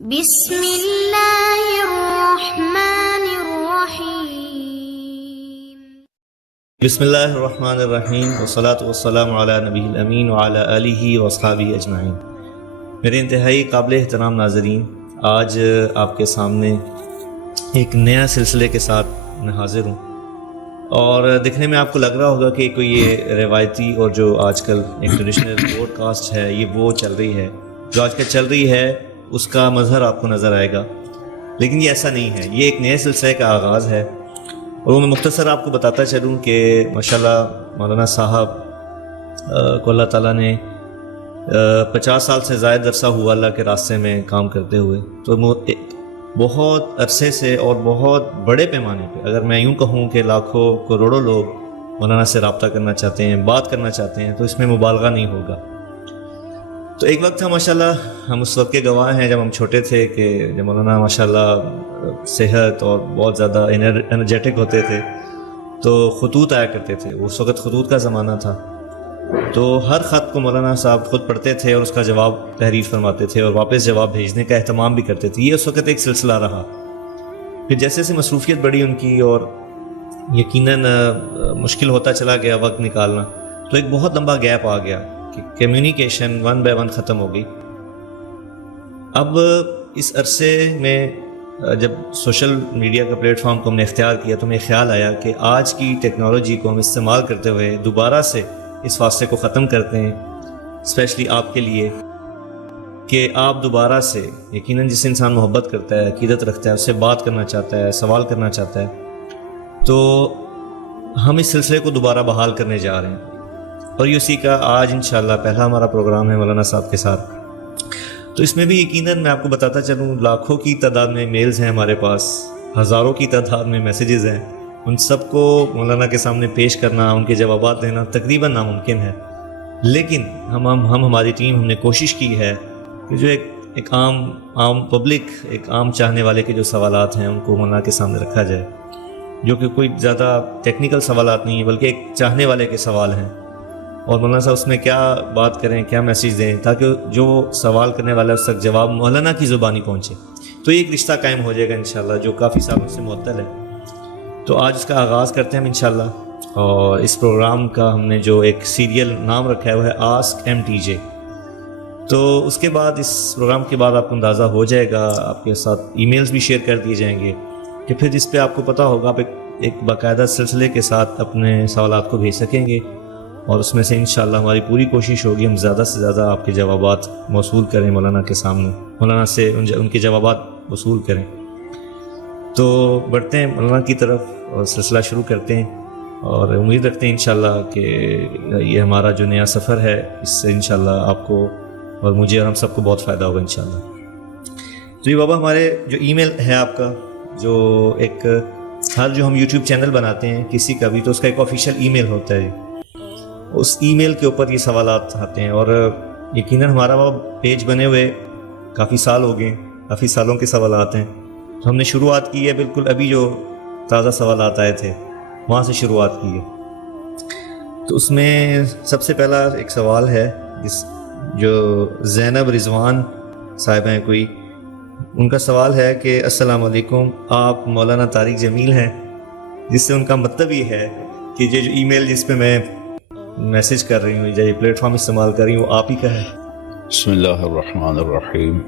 بسم اللہ الرحمن الرحیم۔ بسم اللہ الرحمن الرحیم والصلاة والسلام علی نبی الامین وعلی آلہ واصحابہ اجمعین۔ میرے انتہائی قابل احترام ناظرین، آج آپ کے سامنے ایک نیا سلسلے کے ساتھ میں حاضر ہوں، اور دیکھنے میں آپ کو لگ رہا ہوگا کہ کوئی یہ روایتی اور جو آج کل ایک ٹریڈیشنل بروڈ کاسٹ ہے یہ وہ چل رہی ہے، جو آج کل چل رہی ہے اس کا مظہر آپ کو نظر آئے گا، لیکن یہ ایسا نہیں ہے۔ یہ ایک نئے سلسلے کا آغاز ہے، اور وہ میں مختصر آپ کو بتاتا چلوں کہ ماشاءاللہ مولانا صاحب کو اللہ تعالیٰ نے 50 سال سے زائد عرصہ ہوا اللہ کے راستے میں کام کرتے ہوئے، تو بہت عرصے سے اور بہت بڑے پیمانے پہ، اگر میں یوں کہوں کہ لاکھوں کروڑوں لوگ مولانا سے رابطہ کرنا چاہتے ہیں، بات کرنا چاہتے ہیں، تو اس میں مبالغہ نہیں ہوگا۔ تو ایک وقت تھا ماشاءاللہ، ہم اس وقت کے گواہ ہیں جب ہم چھوٹے تھے، کہ جب مولانا ماشاءاللہ صحت اور بہت زیادہ انرجیٹک ہوتے تھے تو خطوط آیا کرتے تھے۔ اس وقت خطوط کا زمانہ تھا، تو ہر خط کو مولانا صاحب خود پڑھتے تھے اور اس کا جواب تحریر فرماتے تھے اور واپس جواب بھیجنے کا اہتمام بھی کرتے تھے۔ یہ اس وقت ایک سلسلہ رہا۔ پھر جیسے جیسے مصروفیت بڑھی ان کی، اور یقیناً مشکل ہوتا چلا گیا وقت نکالنا، تو ایک بہت لمبا گیپ آ گیا کہ کمیونیکیشن ون بائی ون ختم ہو گئی۔ اب اس عرصے میں جب سوشل میڈیا کا پلیٹ فارم کو ہم نے اختیار کیا، تو ہمیں خیال آیا کہ آج کی ٹیکنالوجی کو ہم استعمال کرتے ہوئے دوبارہ سے اس فاصلے کو ختم کرتے ہیں، اسپیشلی آپ کے لیے، کہ آپ دوبارہ سے یقیناً جس انسان محبت کرتا ہے، عقیدت رکھتا ہے، اس سے بات کرنا چاہتا ہے، سوال کرنا چاہتا ہے، تو ہم اس سلسلے کو دوبارہ بحال کرنے جا رہے ہیں، اور یہ اسی کا آج انشاءاللہ پہلا ہمارا پروگرام ہے مولانا صاحب کے ساتھ۔ تو اس میں بھی یقیناً میں آپ کو بتاتا چلوں، لاکھوں کی تعداد میں میلز ہیں ہمارے پاس، ہزاروں کی تعداد میں میسیجز ہیں، ان سب کو مولانا کے سامنے پیش کرنا، ان کے جوابات دینا تقریباً ناممکن ہے، لیکن ہماری ٹیم ہم نے کوشش کی ہے کہ جو ایک عام پبلک، ایک عام چاہنے والے کے جو سوالات ہیں ان کو مولانا کے سامنے رکھا جائے، جو کہ کوئی زیادہ ٹیکنیکل سوالات نہیں ہیں بلکہ ایک چاہنے والے کے سوال ہیں، اور مولانا صاحب اس میں کیا بات کریں، کیا میسیج دیں، تاکہ جو سوال کرنے والا ہے اس تک جواب مولانا کی زبانی پہنچے۔ تو یہ ایک رشتہ قائم ہو جائے گا انشاءاللہ، جو کافی سالوں سے معطل ہے۔ تو آج اس کا آغاز کرتے ہیں ہم انشاءاللہ، اور اس پروگرام کا ہم نے جو ایک سیریل نام رکھا ہے وہ ہے آسک MTJ۔ تو اس کے بعد، اس پروگرام کے بعد آپ کو اندازہ ہو جائے گا، آپ کے ساتھ ای میلز بھی شیئر کر دیے جائیں گے، کہ پھر اس پہ آپ کو پتہ ہوگا، آپ ایک باقاعدہ سلسلے کے ساتھ اپنے سوالات کو بھیج سکیں گے، اور اس میں سے انشاءاللہ ہماری پوری کوشش ہوگی ہم زیادہ سے زیادہ آپ کے جوابات موصول کریں مولانا کے سامنے، مولانا سے ان کے جوابات وصول کریں۔ تو بڑھتے ہیں مولانا کی طرف اور سلسلہ شروع کرتے ہیں، اور امید رکھتے ہیں انشاءاللہ کہ یہ ہمارا جو نیا سفر ہے اس سے انشاءاللہ آپ کو اور مجھے اور ہم سب کو بہت فائدہ ہوگا انشاءاللہ۔ تو یہ بابا ہمارے جو ای میل ہے آپ کا، جو ایک ہر جو ہم یوٹیوب چینل بناتے ہیں کسی کا بھی، تو اس کا ایک آفیشیل ای میل ہوتا ہے، اس ای میل کے اوپر یہ سوالات آتے ہیں، اور یقیناً ہمارا وہ پیج بنے ہوئے کافی سال ہو گئے، کافی سالوں کے سوالات ہیں، تو ہم نے شروعات کی ہے بالکل ابھی جو تازہ سوالات آئے تھے وہاں سے شروعات کی ہے۔ تو اس میں سب سے پہلا ایک سوال ہے جو زینب رضوان صاحب ہیں کوئی، ان کا سوال ہے کہ السلام علیکم، آپ مولانا طارق جمیل ہیں، جس سے ان کا مطلب یہ ہے کہ یہ جو ای میل جس پہ میں میسیج کر رہی ہوں یا یہ پلیٹ فارم استعمال کر رہی ہوں وہ آپ ہی کا ہے۔ بسم اللہ الرحمن الرحیم،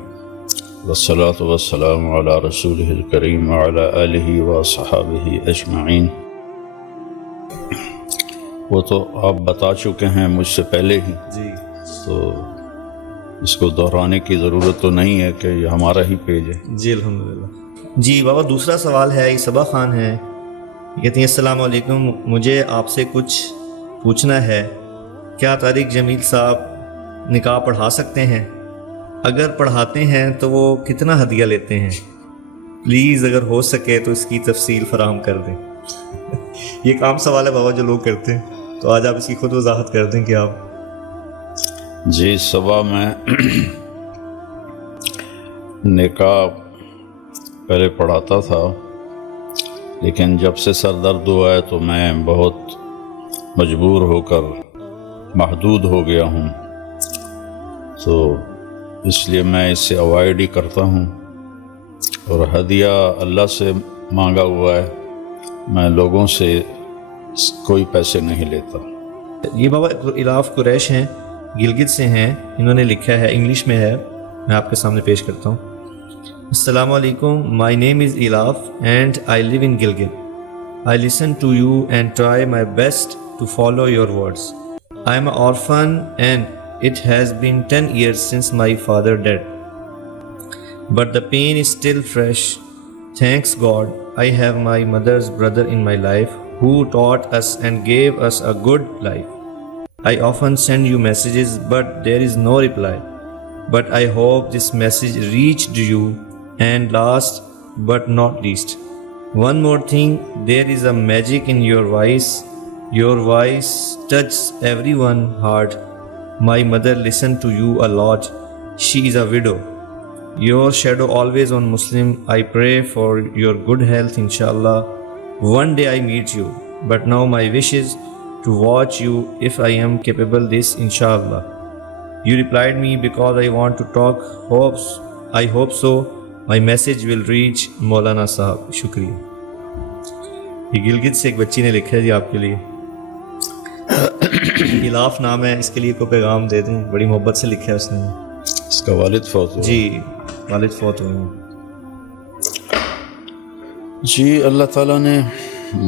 والصلاة والسلام علی رسولہ الکریم وعلی آلہ وصحابہ اجمعین۔ وہ تو آپ بتا چکے ہیں مجھ سے پہلے ہی، جی، تو اس کو دہرانے کی ضرورت تو نہیں ہے کہ یہ ہمارا ہی پیج ہے۔ جی الحمدللہ۔ جی بابا دوسرا سوال ہے، یہ صبا خان ہے، کہتے ہیں السلام علیکم، مجھے آپ سے کچھ پوچھنا ہے، کیا طارق جمیل صاحب نکاح پڑھا سکتے ہیں؟ اگر پڑھاتے ہیں تو وہ کتنا ہدیہ لیتے ہیں؟ پلیز اگر ہو سکے تو اس کی تفصیل فراہم کر دیں۔ یہ ایک عام سوال ہے بابا جو لوگ کرتے ہیں، تو آج آپ اس کی خود وضاحت کر دیں کہ آپ۔ جی صبح میں نکاح پہلے پڑھاتا تھا، لیکن جب سے سر درد ہوا ہے تو میں بہت مجبور ہو کر محدود ہو گیا ہوں، تو اس لیے میں اسے اوائڈ ہی کرتا ہوں، اور ہدیہ اللہ سے مانگا ہوا ہے، میں لوگوں سے کوئی پیسے نہیں لیتا۔ یہ بابا الاف قریش ہیں، گلگت سے ہیں، انہوں نے لکھا ہے، انگلش میں ہے، میں آپ کے سامنے پیش کرتا ہوں۔ السلام علیکم، my name is Alaf and I live in Gilgit. I listen to you and try my best to follow your words. I am a orphan and it has been 10 years since my father died. But the pain is still fresh. Thanks God, I have my mother's brother in my life who taught us and gave us a good life. I often send you messages, but there is no reply. But I hope this message reached you. And last but not least, one more thing, there is a magic in your voice. Your voice touches everyone's heart. My mother listened to you a lot. She is a widow. Your shadow always on Muslim. I pray for your good health, inshallah. One day I meet you. But now my wish is to watch you if I am capable this, inshallah. You replied me because I want to talk. I hope so. My message will reach مولانا صاحب. شکریہ. یہ گلگت سے ایک بچی نے لکھا ہے جی آپ کے لیے، الاف نام ہے، اس کے لیے کوئی پیغام دے دیں، بڑی محبت سے لکھا ہے اس نے۔ اس کا والد فوت ہوا؟ جی والد فوت ہوئے ہیں۔ جی اللہ تعالیٰ نے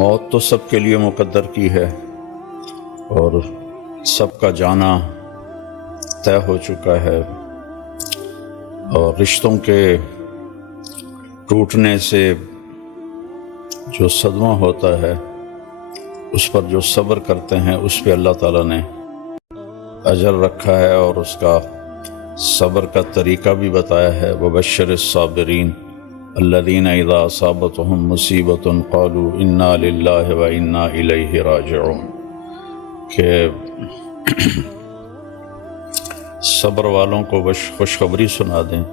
موت تو سب کے لیے مقدر کی ہے، اور سب کا جانا طے ہو چکا ہے، اور رشتوں کے ٹوٹنے سے جو صدمہ ہوتا ہے اس پر جو صبر کرتے ہیں اس پہ اللہ تعالیٰ نے اجر رکھا ہے، اور اس کا صبر کا طریقہ بھی بتایا ہے۔ وَبَشِّرِ الصَّابِرِينَ الَّذِينَ إِذَا أَصَابَتْهُمْ مُصِيبَةٌ قَالُوا إِنَّا لِلَّهِ وَإِنَّا إِلَيْهِ رَاجِعُونَ، کہ صبر والوں کو خوشخبری سنا دیں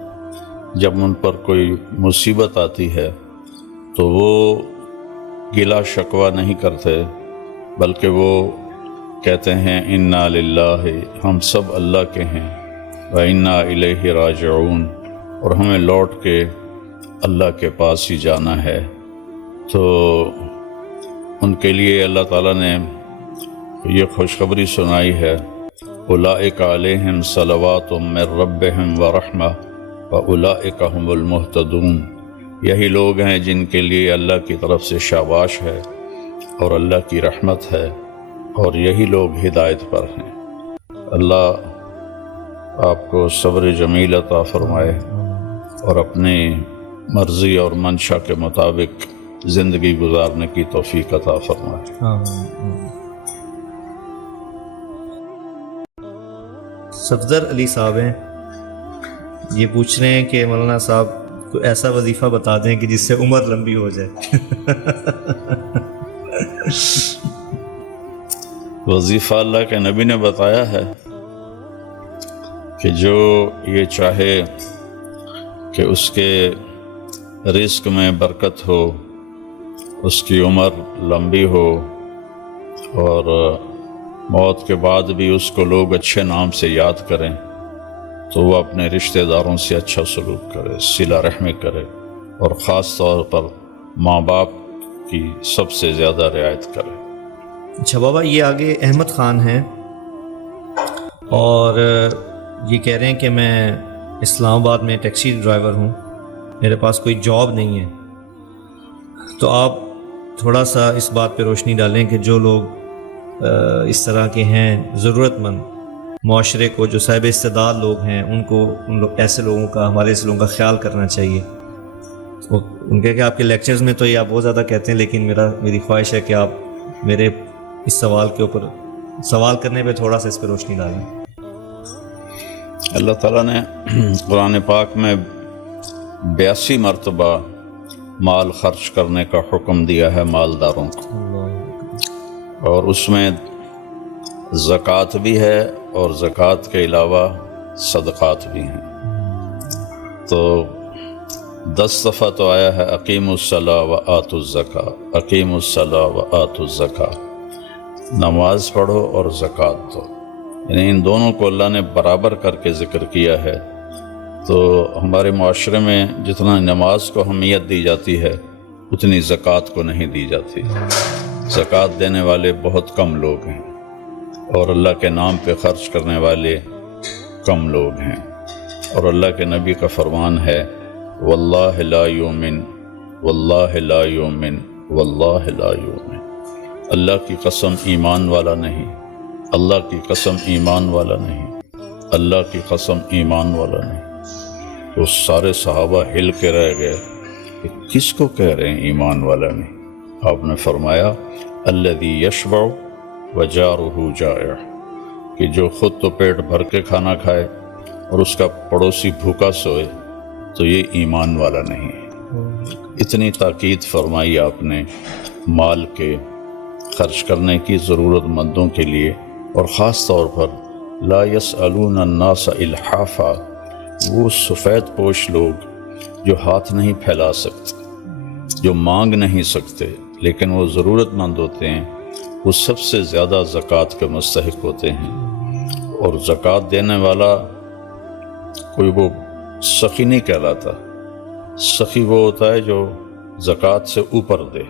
جب ان پر کوئی مصیبت آتی ہے تو وہ گلا شکوہ نہیں کرتے، بلکہ وہ کہتے ہیں انا للہ، ہم سب اللہ کے ہیں، وَإِنَّا إِلَيْهِ رَاجِعُونَ، اور ہمیں لوٹ کے اللہ کے پاس ہی جانا ہے۔ تو ان کے لیے اللہ تعالیٰ نے یہ خوشخبری سنائی ہے، اولئک علیہم صلوات من ربہم ورحمہ واولئک ھم المہتدون، یہی لوگ ہیں جن کے لیے اللہ کی طرف سے شاباش ہے اور اللہ کی رحمت ہے، اور یہی لوگ ہدایت پر ہیں۔ اللہ آپ کو صبر جمیل عطا فرمائے اور اپنی مرضی اور منشا کے مطابق زندگی گزارنے کی توفیق عطا فرمائے۔ صفدر علی صاحب ہیں، یہ پوچھ رہے ہیں کہ مولانا صاحب کوئی ایسا وظیفہ بتا دیں کہ جس سے عمر لمبی ہو جائے۔ وظیفہ اللہ کے نبی نے بتایا ہے کہ جو یہ چاہے کہ اس کے رزق میں برکت ہو، اس کی عمر لمبی ہو، اور موت کے بعد بھی اس کو لوگ اچھے نام سے یاد کریں، تو وہ اپنے رشتہ داروں سے اچھا سلوک کرے، صلہ رحمی کرے، اور خاص طور پر ماں باپ کی سب سے زیادہ رعایت کرے۔ اچھا بابا، یہ آگے احمد خان ہیں، اور یہ کہہ رہے ہیں کہ میں اسلام آباد میں ٹیکسی ڈرائیور ہوں، میرے پاس کوئی جاب نہیں ہے، تو آپ تھوڑا سا اس بات پہ روشنی ڈالیں کہ جو لوگ اس طرح کے ہیں ضرورت مند، معاشرے کو جو صاحب استعداد لوگ ہیں ان کو ایسے لوگوں کا، ہمارے ایسے لوگوں کا خیال کرنا چاہیے۔ تو ان کہ آپ کے لیکچرز میں تو یہ آپ بہت زیادہ کہتے ہیں، لیکن میری خواہش ہے کہ آپ میرے اس سوال کے اوپر سوال کرنے پہ تھوڑا سا اس پہ روشنی ڈالیں۔ اللہ تعالیٰ نے قرآن پاک میں 82 مرتبہ مال خرچ کرنے کا حکم دیا ہے مالداروں کو، اور اس میں زکوٰۃ بھی ہے اور زکوٰۃ کے علاوہ صدقات بھی ہیں۔ تو 10 دفعہ تو آیا ہے اقیموا الصلاۃ وآتوا الزکاۃ، اقیموا الصلاۃ وآتوا الزکاۃ، نماز پڑھو اور زکوٰۃ دو، یعنی ان دونوں کو اللہ نے برابر کر کے ذکر کیا ہے، تو ہمارے معاشرے میں جتنا نماز کو اہمیت دی جاتی ہے اتنی زکوٰۃ کو نہیں دی جاتی۔ زکوٰۃ دینے والے بہت کم لوگ ہیں اور اللہ کے نام پہ خرچ کرنے والے کم لوگ ہیں، اور اللہ کے نبی کا فرمان ہے واللہ لا یؤمن واللہ لا یؤمن واللہ لا یؤمن، اللہ کی قسم ایمان والا نہیں، اللہ کی قسم ایمان والا نہیں، اللہ کی قسم ایمان والا نہیں۔ تو سارے صحابہ ہل کے رہ گئے کہ کس کو کہہ رہے ہیں ایمان والا نہیں؟ آپ نے فرمایا الذی یشبع وجارہ جائع، کہ جو خود تو پیٹ بھر کے کھانا کھائے اور اس کا پڑوسی بھوکا سوئے تو یہ ایمان والا نہیں ہے۔ اتنی تاکید فرمائی آپ نے مال کے خرچ کرنے کی ضرورت مندوں کے لیے، اور خاص طور پر لا یسألون الناس الحافا، وہ سفید پوش لوگ جو ہاتھ نہیں پھیلا سکتے، جو مانگ نہیں سکتے لیکن وہ ضرورت مند ہوتے ہیں، وہ سب سے زیادہ زکوٰۃ کے مستحق ہوتے ہیں۔ اور زکوٰۃ دینے والا کوئی وہ سخی نہیں کہلاتا، سخی وہ ہوتا ہے جو زکوٰۃ سے اوپر دے۔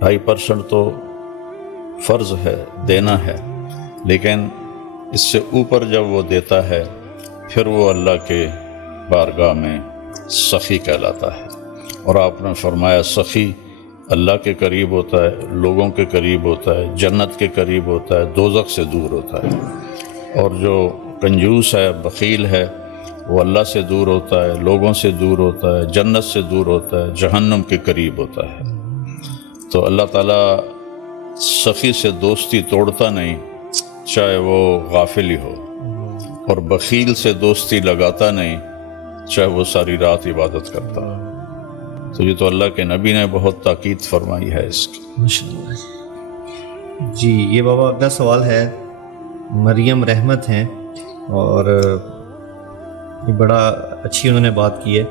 2.5% تو فرض ہے دینا ہے، لیکن اس سے اوپر جب وہ دیتا ہے پھر وہ اللہ کے بارگاہ میں سخی کہلاتا ہے۔ اور آپ نے فرمایا سخی اللہ کے قریب ہوتا ہے، لوگوں کے قریب ہوتا ہے، جنت کے قریب ہوتا ہے، دوزخ سے دور ہوتا ہے۔ اور جو کنجوس ہے، بخیل ہے، وہ اللہ سے دور ہوتا ہے، لوگوں سے دور ہوتا ہے، جنت سے دور ہوتا ہے، جہنم کے قریب ہوتا ہے۔ تو اللہ تعالیٰ سخی سے دوستی توڑتا نہیں، چاہے وہ غافل ہی ہو، اور بخیل سے دوستی لگاتا نہیں، چاہے وہ ساری رات عبادت کرتا ہو۔ تو یہ تو اللہ کے نبی نے بہت تاکید فرمائی ہے اس کی۔ جی یہ بابا اگلا سوال ہے، مریم رحمت ہیں اور یہ بڑا اچھی انہوں نے بات کی ہے۔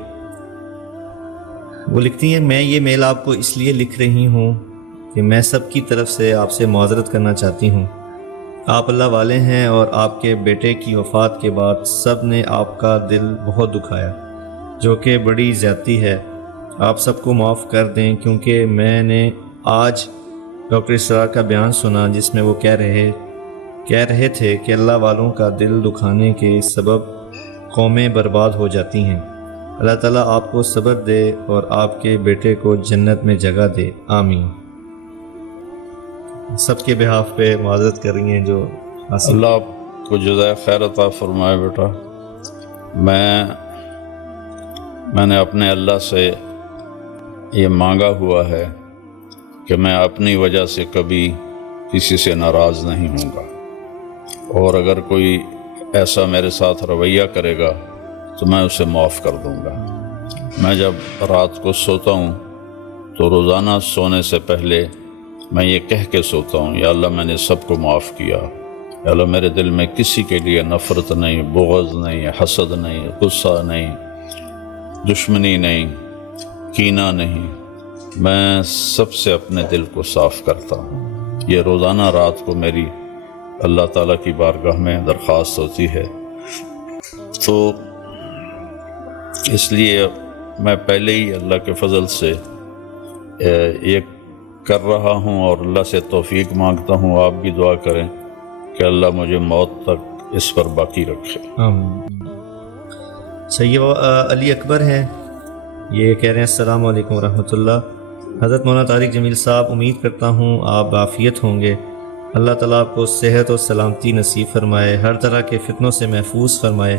وہ لکھتی ہیں میں یہ میل آپ کو اس لیے لکھ رہی ہوں کہ میں سب کی طرف سے آپ سے معذرت کرنا چاہتی ہوں۔ آپ اللہ والے ہیں اور آپ کے بیٹے کی وفات کے بعد سب نے آپ کا دل بہت دکھایا، جو کہ بڑی زیادتی ہے۔ آپ سب کو معاف کر دیں، کیونکہ میں نے آج ڈاکٹر اسرار کا بیان سنا جس میں وہ کہہ رہے تھے کہ اللہ والوں کا دل دکھانے کے سبب قومیں برباد ہو جاتی ہیں۔ اللہ تعالیٰ آپ کو صبر دے اور آپ کے بیٹے کو جنت میں جگہ دے، آمین۔ سب کے بحاف پہ معذرت کر رہی ہیں جو اللہ آپ کو جزائے خیر عطا فرمائے۔ بیٹا میں نے اپنے اللہ سے یہ مانگا ہوا ہے کہ میں اپنی وجہ سے کبھی کسی سے ناراض نہیں ہوں گا، اور اگر کوئی ایسا میرے ساتھ رویہ کرے گا تو میں اسے معاف کر دوں گا۔ میں جب رات کو سوتا ہوں تو روزانہ سونے سے پہلے میں یہ کہہ کے سوتا ہوں یا اللہ میں نے سب کو معاف کیا، یا اللہ میرے دل میں کسی کے لیے نفرت نہیں، بغض نہیں، حسد نہیں، غصہ نہیں، دشمنی نہیں، کینہ نہیں، میں سب سے اپنے دل کو صاف کرتا ہوں۔ یہ روزانہ رات کو میری اللہ تعالیٰ کی بارگاہ میں درخواست ہوتی ہے۔ تو اس لیے میں پہلے ہی اللہ کے فضل سے یہ کر رہا ہوں اور اللہ سے توفیق مانگتا ہوں۔ آپ بھی دعا کریں کہ اللہ مجھے موت تک اس پر باقی رکھے۔ سید علی اکبر ہیں، یہ کہہ رہے ہیں السلام علیکم ورحمۃ اللہ۔ حضرت مولانا طارق جمیل صاحب، امید کرتا ہوں آپ بعافیت ہوں گے۔ اللہ تعالیٰ آپ کو صحت اور سلامتی نصیب فرمائے، ہر طرح کے فتنوں سے محفوظ فرمائے۔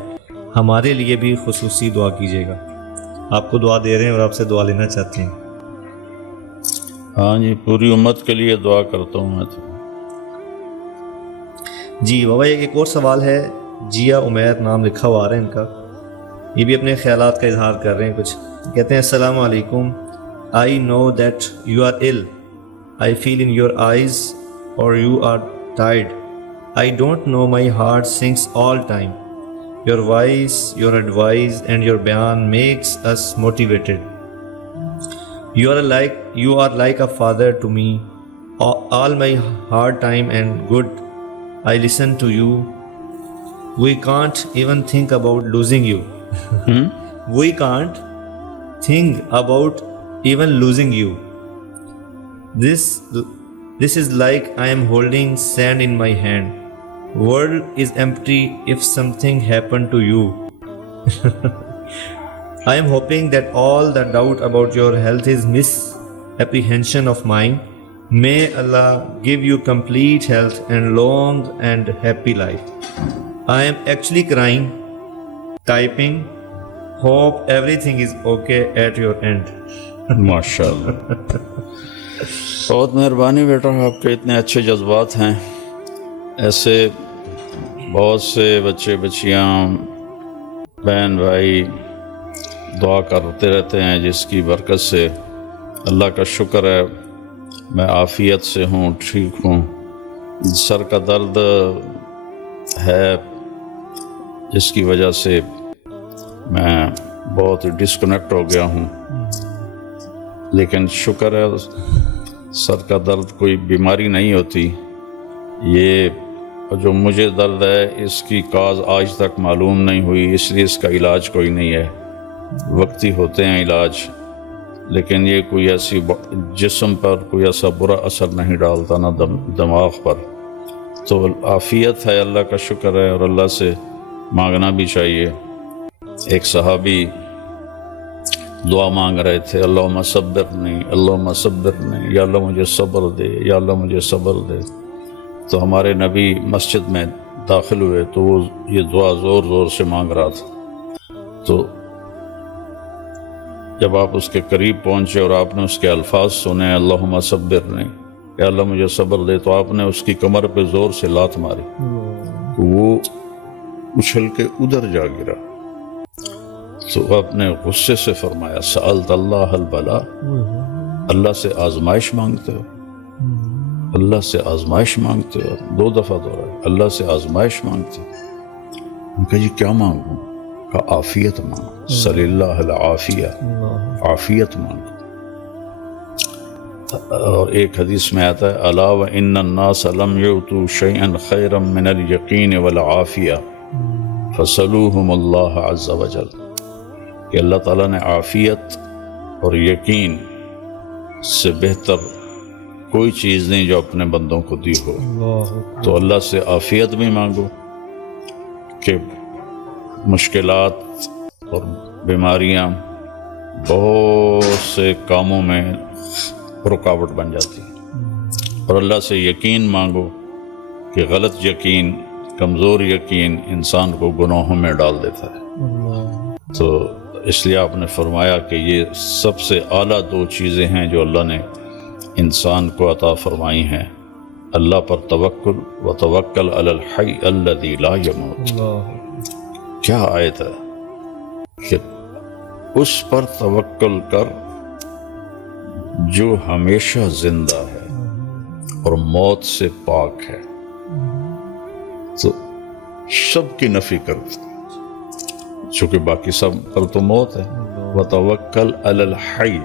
ہمارے لیے بھی خصوصی دعا کیجیے گا۔ آپ کو دعا دے رہے ہیں اور آپ سے دعا لینا چاہتے ہیں۔ ہاں جی، پوری امت کے لیے دعا کرتا ہوں میں تو۔ جی بابا ایک اور سوال ہے، جیا عمیر نام لکھا ہوا آ رہا ہے ان کا، یہ بھی اپنے خیالات کا اظہار کر رہے ہیں کچھ۔ کہتے ہیں السلام علیکم، I know that you are ill. I feel in your eyes or you are tired. I don't know, my heart sings all time. Your voice, your advice and your bayan makes us motivated. You are like a father to me. All my hard time and good, I listen to you. We can't even think about losing you. We can't think about even losing you. This is like I am holding sand in my hand. World is empty if something happened to you. I am hoping that all the doubt about your health is misapprehension of mine. May Allah give you complete health and long and happy life. I am actually crying, typing. Hope everything is okay at your end. ماشاء اللہ، بہت مہربانی بیٹا، آپ کے اتنے اچھے جذبات ہیں. ایسے بہت سے بچے بچیاں بہن بھائی دعا کرتے رہتے ہیں، جس کی برکت سے اللہ کا شکر ہے میں عافیت سے ہوں، ٹھیک ہوں. سر کا درد ہے جس کی وجہ سے میں بہت ڈسکنیکٹ ہو گیا ہوں، لیکن شکر ہے سر کا درد کوئی بیماری نہیں ہوتی. یہ جو مجھے درد ہے اس کی کاز آج تک معلوم نہیں ہوئی، اس لیے اس کا علاج کوئی نہیں ہے. وقتی ہوتے ہیں علاج، لیکن یہ کوئی ایسی جسم پر کوئی ایسا برا اثر نہیں ڈالتا، نہ دماغ پر. تو عافیت ہے، اللہ کا شکر ہے، اور اللہ سے مانگنا بھی چاہیے. ایک صحابی دعا مانگ رہے تھے، اللہم صبرنی، اللہم صبرنی، یا اللہ مجھے صبر دے، یا اللہ مجھے صبر دے. تو ہمارے نبی مسجد میں داخل ہوئے تو وہ یہ دعا زور زور سے مانگ رہا تھا. تو جب آپ اس کے قریب پہنچے اور آپ نے اس کے الفاظ سنے، اللہم صبرنی، یا اللہ مجھے صبر دے، تو آپ نے اس کی کمر پہ زور سے لات ماری تو وہ اچھل کے ادھر جا گرا. تو آپ نے غصے سے فرمایا، سألت اللہ البلا، اللہ سے آزمائش مانگتے ہو، اللہ سے آزمائش مانگتے ہو. 2 دفعہ دوہرایا، اللہ سے آزمائش مانگتے ہو. میں کہا جی کیا مانگوں؟ کہا عافیت مانگو، صلی اللہ العافیہ، عافیت مانگو. اور ایک حدیث میں آتا ہے، الا وان الناس لم یؤتوا شیئا خیرا من الیقین والعافیہ فسلوہم اللہ عز وجل، کہ اللہ تعالیٰ نے عافیت اور یقین سے بہتر کوئی چیز نہیں جو اپنے بندوں کو دی ہو. تو اللہ سے عافیت بھی مانگو کہ مشکلات اور بیماریاں بہت سے کاموں میں رکاوٹ بن جاتی ہیں، اور اللہ سے یقین مانگو کہ غلط یقین، کمزور یقین انسان کو گناہوں میں ڈال دیتا ہے. تو اس لیے آپ نے فرمایا کہ یہ سب سے اعلیٰ 2 چیزیں ہیں جو اللہ نے انسان کو عطا فرمائی ہیں، اللہ پر توکل وتوکل علی الحی الذی لا یموت. کیا آیت ہے کہ اس پر توکل کر جو ہمیشہ زندہ ہے اور موت سے پاک ہے. تو سب کی نفی کر چونکہ باقی سب پر تو موت ہے. وتوکل علی الحی،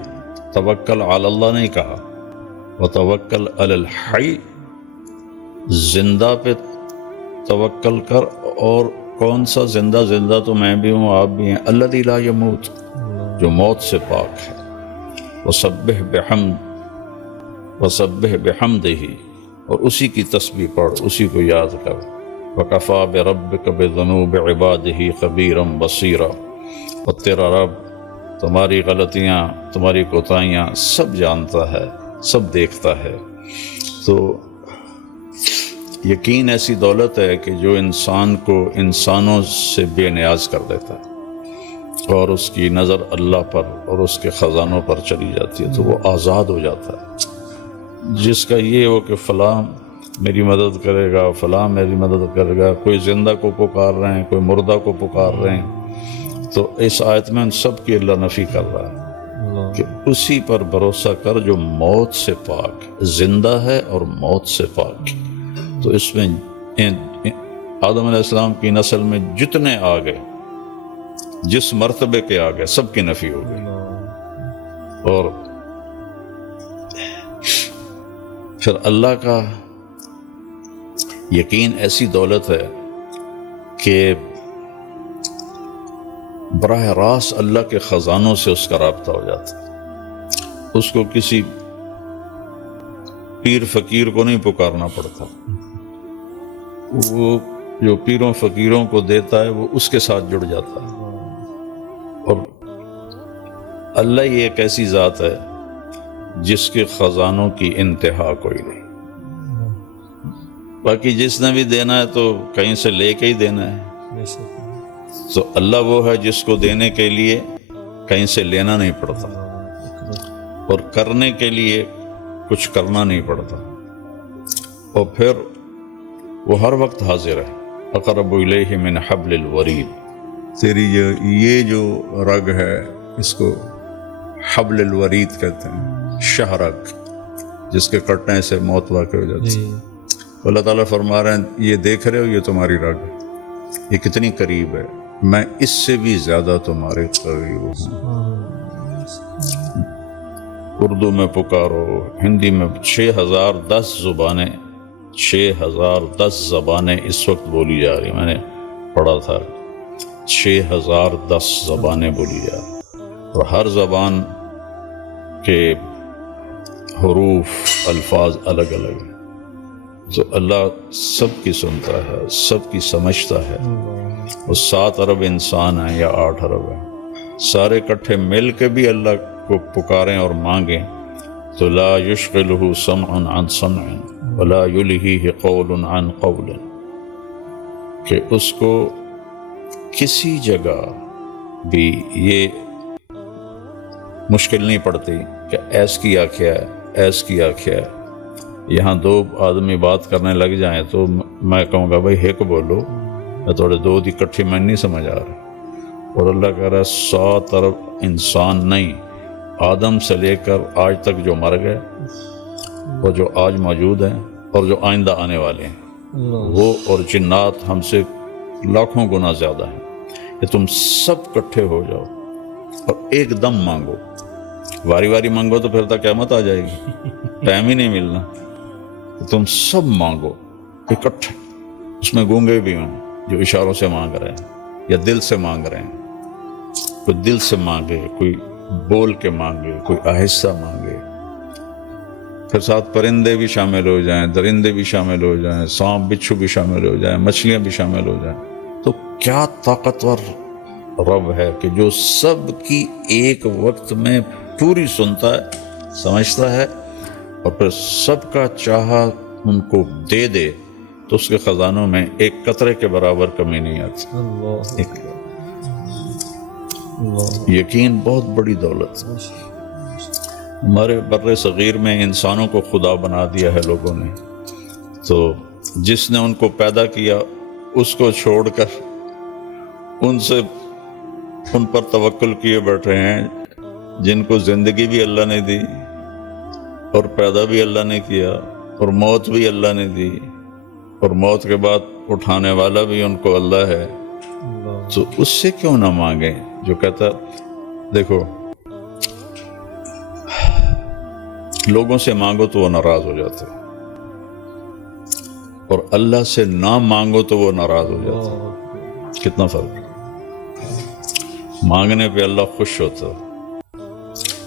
توکل علی اللہ نہیں کہا، وتوکل علی الحی، زندہ پہ توکل کر. اور کون سا زندہ؟ زندہ تو میں بھی ہوں، آپ بھی ہیں. الذی لا یموت، جو موت سے پاک ہے. وسبح بحمدہ، اور اسی کی تسبیح پڑھ، اسی کو یاد کر. وکفیٰ بربک بذنوب عبادہ خبیرا بصیرا، اور تیرا رب تمہاری غلطیاں، تمہاری کوتاہیاں سب جانتا ہے، سب دیکھتا ہے. تو یقین ایسی دولت ہے کہ جو انسان کو انسانوں سے بے نیاز کر دیتا ہے، اور اس کی نظر اللہ پر اور اس کے خزانوں پر چلی جاتی ہے، تو وہ آزاد ہو جاتا ہے. جس کا یہ ہو کہ فلاں میری مدد کرے گا، فلاں میری مدد کرے گا، کوئی زندہ کو پکار رہے ہیں، کوئی مردہ کو پکار رہے ہیں، تو اس آیت میں ان سب کی اللہ نفی کر رہا ہے کہ اسی پر بھروسہ کر جو موت سے پاک، زندہ ہے اور موت سے پاک. تو اس میں آدم علیہ السلام کی نسل میں جتنے آ گئے، جس مرتبے کے آ گئے، سب کی نفی ہو گئی. اور پھر اللہ کا یقین ایسی دولت ہے کہ براہ راست اللہ کے خزانوں سے اس کا رابطہ ہو جاتا. اس کو کسی پیر فقیر کو نہیں پکارنا پڑتا. وہ جو پیروں فقیروں کو دیتا ہے وہ اس کے ساتھ جڑ جاتا ہے. اور اللہ یہ ایک ایسی ذات ہے جس کے خزانوں کی انتہا کوئی نہیں. باقی جس نے بھی دینا ہے تو کہیں سے لے کے ہی دینا ہے. تو اللہ وہ ہے جس کو دینے کے لیے کہیں سے لینا نہیں پڑتا اور کرنے کے لیے کچھ کرنا نہیں پڑتا. اور پھر وہ ہر وقت حاضر ہے. اقرب الیہ من حبل الورید. تیری یہ جو رگ ہے اس کو حبل الورید کہتے ہیں، شاہ رگ جس کے کٹنے سے موت واقع ہو جاتی ہے. اللہ تعالیٰ فرما رہے ہیں یہ دیکھ رہے ہو یہ تمہاری رگ ہے، یہ کتنی قریب ہے، میں اس سے بھی زیادہ تمہارے قریب ہوں. اردو میں پکارو، ہندی میں 6010 زبانیں 6010 زبانیں اس وقت بولی جا رہی. میں نے پڑھا تھا 6010 زبانیں بولی جا رہی اور ہر زبان کے حروف الفاظ الگ الگ ہیں. تو اللہ سب کی سنتا ہے، سب کی سمجھتا ہے. وہ 7 ارب انسان ہیں یا 8 ارب ہیں، سارے اکٹھے مل کے بھی اللہ کو پکاریں اور مانگیں تو لا یشغلہ سمع عن سمع ولا یلہیہ قول عن قول، کہ اس کو کسی جگہ بھی یہ مشکل نہیں پڑتی کہ ایس کیا کیا ہے، ایس کیا کیا ہے. یہاں 2 آدمی بات کرنے لگ جائیں تو میں کہوں گا بھائی ایک بولو، یا تھوڑے 2 دی کٹھی میں نہیں سمجھ آ رہا. اور اللہ کہہ رہا ہے 100 طرف انسان نہیں، آدم سے لے کر آج تک جو مر گئے اور جو آج موجود ہیں اور جو آئندہ آنے والے ہیں، وہ اور جنات ہم سے لاکھوں گنا زیادہ ہیں. کہ تم سب کٹھے ہو جاؤ اور ایک دم مانگو. واری واری مانگو تو پھر تک قیامت آ جائے گی، ٹائم ہی نہیں ملنا. تم سب مانگو اکٹھے. اس میں گونگے بھی ہوں جو اشاروں سے مانگ رہے ہیں یا دل سے مانگ رہے ہیں. کوئی دل سے مانگے، کوئی بول کے مانگے، کوئی آہستہ مانگے. پھر ساتھ پرندے بھی شامل ہو جائیں، درندے بھی شامل ہو جائیں، سانپ بچھو بھی شامل ہو جائیں، مچھلیاں بھی شامل ہو جائیں. تو کیا طاقتور رب ہے کہ جو سب کی ایک وقت میں پوری سنتا ہے، سمجھتا ہے اور پھر سب کا چاہا ان کو دے دے تو اس کے خزانوں میں ایک قطرے کے برابر کمی نہیں آتی. یقین بہت بڑی دولت. ہمارے بر صغیر میں انسانوں کو خدا بنا دیا ہے لوگوں نے. تو جس نے ان کو پیدا کیا اس کو چھوڑ کر ان پر توکل کیے بیٹھے ہیں جن کو زندگی بھی اللہ نے دی اور پیدا بھی اللہ نے کیا اور موت بھی اللہ نے دی اور موت کے بعد اٹھانے والا بھی ان کو اللہ ہے. تو اس سے کیوں نہ مانگیں جو کہتا دیکھو لوگوں سے مانگو تو وہ ناراض ہو جاتے اور اللہ سے نہ مانگو تو وہ ناراض ہو جاتے. کتنا فرق ہے. مانگنے پہ اللہ خوش ہوتا.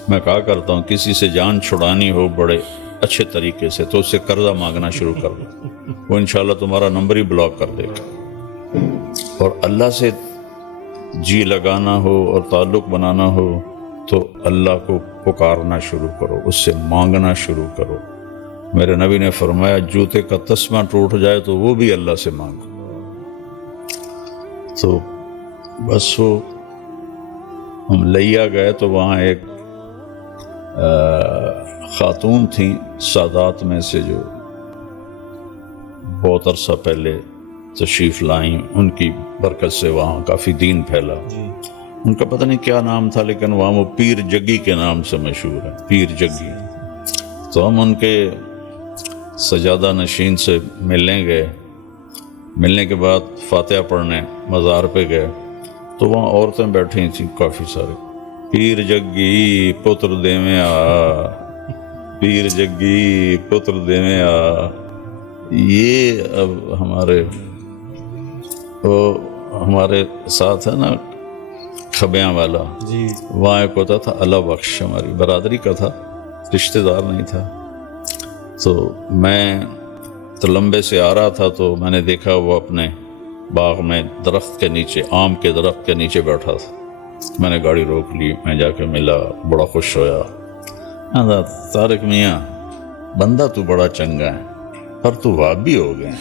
میں کہا کرتا ہوں کسی سے جان چھڑانی ہو بڑے اچھے طریقے سے تو اس سے قرضہ مانگنا شروع کر دو، وہ انشاءاللہ تمہارا نمبر ہی بلاک کر دے گا. اور اللہ سے جی لگانا ہو اور تعلق بنانا ہو تو اللہ کو پکارنا شروع کرو، اس سے مانگنا شروع کرو. میرے نبی نے فرمایا جوتے کا تسمہ ٹوٹ جائے تو وہ بھی اللہ سے مانگو. تو بس وہ ہم لیا گئے تو وہاں ایک خاتون تھیں سادات میں سے جو بہت عرصہ پہلے تشریف لائیں. ان کی برکت سے وہاں کافی دین پھیلا. ان کا پتہ نہیں کیا نام تھا لیکن وہاں وہ پیر جگی کے نام سے مشہور ہے، پیر جگی. تو ہم ان کے سجادہ نشین سے ملنے گئے. ملنے کے بعد فاتحہ پڑھنے مزار پہ گئے تو وہاں عورتیں بیٹھی تھیں کافی سارے. پیر جگی پتر دیویں آ، پیر جگی پتر دیویں آ. یہ اب ہمارے ساتھ ہے نا کھبیاں والا، جی وہاں ایک ہوتا تھا اللہ بخش، ہماری برادری کا تھا، رشتہ دار نہیں تھا. تو میں تلمبے سے آ رہا تھا تو میں نے دیکھا وہ اپنے باغ میں درخت کے نیچے، آم کے درخت کے نیچے بیٹھا تھا. میں نے گاڑی روک لی، میں جا کے ملا، بڑا خوش ہویا. طارق میاں بندہ تو بڑا چنگا ہے پر تو وہابی ہو گئے.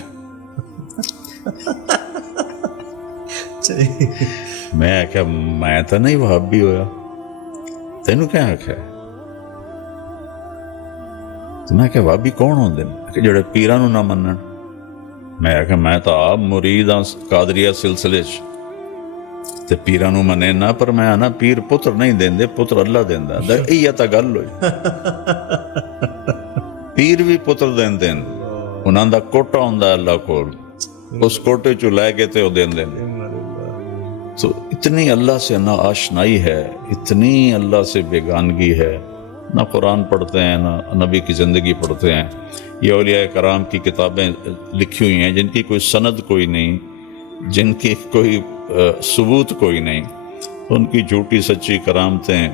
میں آخیا میں تو نہیں وہابی ہویا، تینوں کیا آخیا؟ میں کہ وہابی کون ہوندے نے جڑے پیراں نوں نہ منن؟ میں آخیا میں تو آپ مرید ہاں قادریہ سلسلے چ، تے پیراں نوں منے نہ، پر میں آنا پیر پتر نہیں دیندے، پتر اللہ دیندا. یہ تا گل ہوئی. پیر بھی پتر دیندے نے، انہاں دا کوٹا ہوندا اللہ کول، اس کوٹے چوں لے کے تے او دیندے نے. تو اتنی اللہ سے نہ آشنائی ہے، اتنی اللہ سے بیگانگی ہے، نہ قرآن پڑھتے ہیں نہ نبی کی زندگی پڑھتے ہیں. یہ اولیاء کرام کی کتابیں لکھی ہوئی ہیں جن کی کوئی سند کوئی نہیں، جن کی کوئی ثبوت کوئی نہیں، ان کی جھوٹی سچی کرامتیں،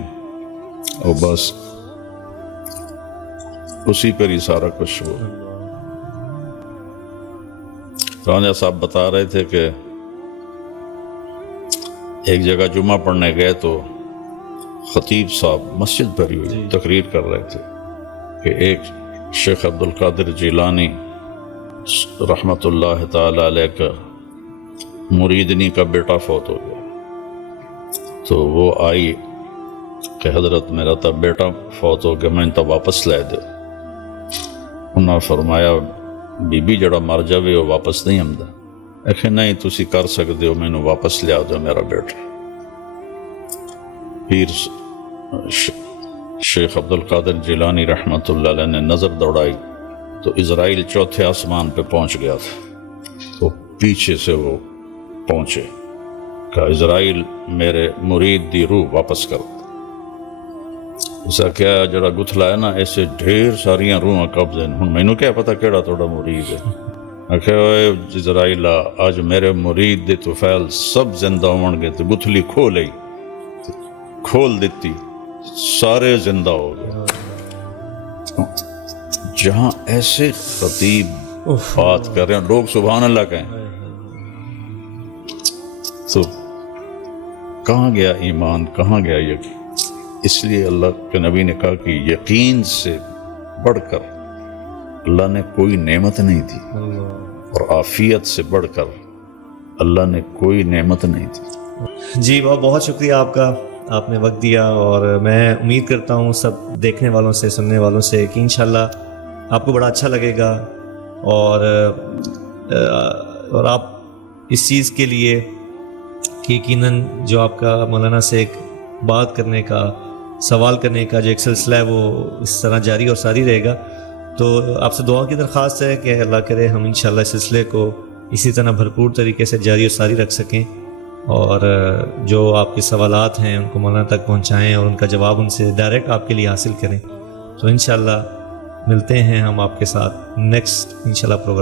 اور بس اسی پر ہی سارا کچھ ہو. رانجہ صاحب بتا رہے تھے کہ ایک جگہ جمعہ پڑھنے گئے تو خطیب صاحب مسجد بھری ہوئی تقریر کر رہے تھے کہ ایک شیخ عبد القادر جیلانی رحمۃ اللہ تعالی علیہ کا مریدنی کا بیٹا فوت ہو گیا. تو وہ آئی کہ حضرت میرا تا بیٹا فوت ہو گیا، میں تا واپس لے دو. انہوں نے فرمایا بی بی جڑا مر جاوے وہ واپس نہیں آمدا. کہ نہیں تسی کر سکتے ہو، میں نے واپس لیا دو میرا بیٹا. پھر شیخ عبد القادر جیلانی رحمۃ اللہ علیہ نے نظر دوڑائی تو اسرائیل چوتھے آسمان پہ پہنچ گیا تھا. تو پیچھے سے وہ پہنچے، کہا اسرائیل میرے مرید دی روح واپس کر. اسا کیا جڑا گتھلا ہے نا ایسے ڈھیر ساریاں روحاں قبض ہیں، ہن مینوں کیا پتہ کیڑا تہاڈا مرید ہے. آخیا اوے اسرائیل اج میرے مرید دے طفیل سب زندہ ہون گے. تو گتھلی کھولئی، کھول دیتی، سارے زندہ ہو گئے. جہاں ایسے خطیب بات کر رہے ہیں لوگ سبحان اللہ کہیں، تو کہاں گیا ایمان، کہاں گیا یقین؟ اس لیے اللہ کے نبی نے کہا کہ یقین سے بڑھ کر اللہ نے کوئی نعمت نہیں دی، اور عافیت سے بڑھ کر اللہ نے کوئی نعمت نہیں دی. جی بہت شکریہ آپ کا، آپ نے وقت دیا. اور میں امید کرتا ہوں سب دیکھنے والوں سے، سننے والوں سے کہ انشاءاللہ آپ کو بڑا اچھا لگے گا. اور آپ اس چیز کے لیے کہ یقیناً جو آپ کا مولانا سے ایک بات کرنے کا، سوال کرنے کا جو ایک سلسلہ ہے وہ اس طرح جاری اور ساری رہے گا. تو آپ سے دعا کی درخواست ہے کہ اللہ کرے ہم انشاءاللہ اس سلسلے کو اسی طرح بھرپور طریقے سے جاری اور ساری رکھ سکیں، اور جو آپ کے سوالات ہیں ان کو مولانا تک پہنچائیں اور ان کا جواب ان سے ڈائریکٹ آپ کے لیے حاصل کریں. تو انشاءاللہ ملتے ہیں ہم آپ کے ساتھ نیکسٹ انشاءاللہ پروگرام.